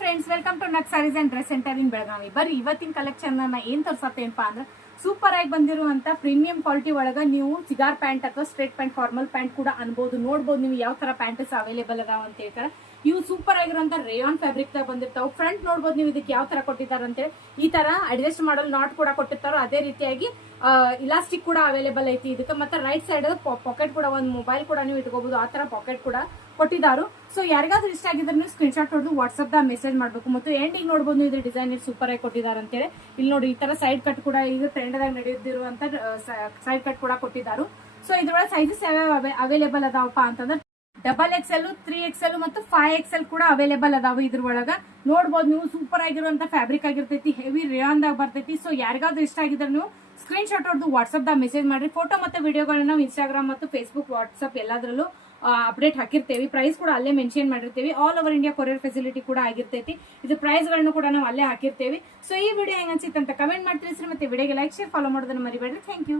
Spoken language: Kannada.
ಫ್ರೆಂಡ್ಸ್, ವೆಲ್ಕಮ್ ಟು ನಕ್ sarees and dress centre in Belagavi. ಬರ್ರಿ ಇವತ್ತಿನ ಕಲೆಕ್ಷನ್ ಏನ್ ತೋರ್ಸತ್ತೇನಪ್ಪ ಅಂದ್ರೆ ಸೂಪರ್ ಆಗಿ ಬಂದಿರುವಂತ ಪ್ರೀಮಿಯಂ ಕ್ವಾಲಿಟಿ ಒಳಗ ನೀವು ಸಿಗಾರ್ ಪ್ಯಾಂಟ್ ಅಥವಾ ಸ್ಟ್ರೇಟ್ ಪ್ಯಾಂಟ್, ಫಾರ್ಮಲ್ ಪ್ಯಾಂಟ್ ಕೂಡ ಅನ್ಬೋದು. ನೋಡ್ಬೋದು ನೀವು ಯಾವ ತರ ಪ್ಯಾಂಟ್ಸ್ ಅವೈಲೇಬಲ್ ಅದಾವ ಅಂತ ಹೇಳ್ತಾರೆ. ಇವು ಸೂಪರ್ ಆಗಿರುವಂತ ರೇಯಾನ್ ಫ್ಯಾಬ್ರಿಕ್ ದಾಗ ಬಂದಿರ್ತಾವ. ಫ್ರಂಟ್ ನೋಡ್ಬೋದು ನೀವು ಇದಕ್ಕೆ ಯಾವ ತರ ಕೊಟ್ಟಿದ್ದಾರೆ ಅಂತೇಳಿ. ಈ ತರ ಅಡ್ಜಸ್ಟ್ ಮಾಡಲ್ ನಾಟ್ ಕೂಡ ಕೊಟ್ಟಿರ್ತಾರೋ, ಅದೇ ರೀತಿಯಾಗಿ ಇಲಾಸ್ಟಿಕ್ ಕೂಡ ಅವೈಲೇಬಲ್ ಐತಿ ಇದಕ್ಕೆ. ಮತ್ತೆ ರೈಟ್ ಸೈಡ್ ಪಾಕೆಟ್ ಕೂಡ, ಒಂದು ಮೊಬೈಲ್ ಕೂಡ ನೀವು ಇಟ್ಕೋಬಹುದು, ಆ ತರ ಪಾಕೆಟ್ ಕೂಡ ಕೊಟ್ಟಿದ್ದಾರು. ಸೊ ಯಾರಿಗಾದ್ರೂ ಇಷ್ಟ ಆಗಿದ್ರೆ ನೀವು ಸ್ಕ್ರೀನ್ ಶಾಟ್ ಹೊಡೆದು ವಾಟ್ಸ್ಆಪ್ ದಾಗ ಮೆಸೇಜ್ ಮಾಡಬೇಕು. ಮತ್ತು ಎಂಡಿಗೆ ನೋಡಬಹುದು ಇದ್ರ ಡಿಸೈನ್ ಸೂಪರ್ ಆಗಿ ಕೊಟ್ಟಿದ್ದಾರೆ ಅಂತೇಳಿ. ಇಲ್ಲಿ ನೋಡಿ, ಈ ತರ ಸೈಡ್ ಕಟ್ ಕೂಡ ಈಗ ಟ್ರೆಂಡ್ ದಾಗ ನಡೆಯುತ್ತಿರುವಂತ ಸೈಡ್ ಕಟ್ ಕೂಡ ಕೊಟ್ಟಿದ್ದಾರೆ. ಸೊ ಇದ್ರೊಳಗೆ ಸೈಜಸ್ ಯಾವ ಅವೈಲೇಬಲ್ ಅದಾವಪ್ಪ ಅಂತಂದ್ರೆ XXL, 3XL ಮತ್ತು 5XL ಕೂಡ ಅವೈಲೇಬಲ್ ಅದಾವ. ಇದ್ರೊಳಗ ನೋಡ್ಬೋದು ನೀವು, ಸೂಪರ್ ಆಗಿರುವಂತ ಫ್ಯಾಬ್ರಿಕ್ ಆಗಿರ್ತೈತಿ, ಹೆವಿ ರೇಯಾನ್ ದಾಗ ಬರ್ತೈತಿ. ಸೊ ಯಾರಿಗಾದ್ರೂ ಇಷ್ಟ ಆಗಿದ್ರೆ ನೀವು ಸ್ಕ್ರೀನ್ ಶಾಟ್ ಹೊಡೆದು ವಾಟ್ಸ್ಆಪ್ ದಾಗ ಮೆಸೇಜ್ ಮಾಡ್ರಿ. ಫೋಟೋ ಮತ್ತೆ ವಿಡಿಯೋಗಳನ್ನ ನಾವು ಇನ್ಸ್ಟಾಗ್ರಾಮ್ ಮತ್ತು ಫೇಸ್ಬುಕ್, ವಾಟ್ಸ್ಆಪ್ ಎಲ್ಲದರಲ್ಲೂ ಅಪ್ಡೇಟ್ ಹಾಕಿರ್ತೇವೆ. ಪ್ರೈಸ್ ಕೂಡ ಅಲ್ಲೇ ಮೆನ್ಷನ್ ಮಾಡಿರ್ತೇವೆ. All over India courier facility ಕೂಡ ಆಗಿರ್ತೈತಿ. ಇದು ಪ್ರೈಸ್ ಗಳನ್ನು ಕೂಡ ನಾವು ಅಲ್ಲೇ ಹಾಕಿರ್ತೇವೆ. ಸೊ ಈ ವಿಡಿಯೋ ಹೆಂಗ್ ಅನ್ಸಿತ್ತು ಅಂತ ಕಮೆಂಟ್ ಮಾಡಿ ತಿಳಿಸ್ರಿ. ಮತ್ತೆ ವಿಡಿಯೋಗೆ ಲೈಕ್, ಶೇರ್, ಫಾಲೋ ಮಾಡೋದನ್ನ ಮರಿಬೇಡ್ರಿ. Thank you.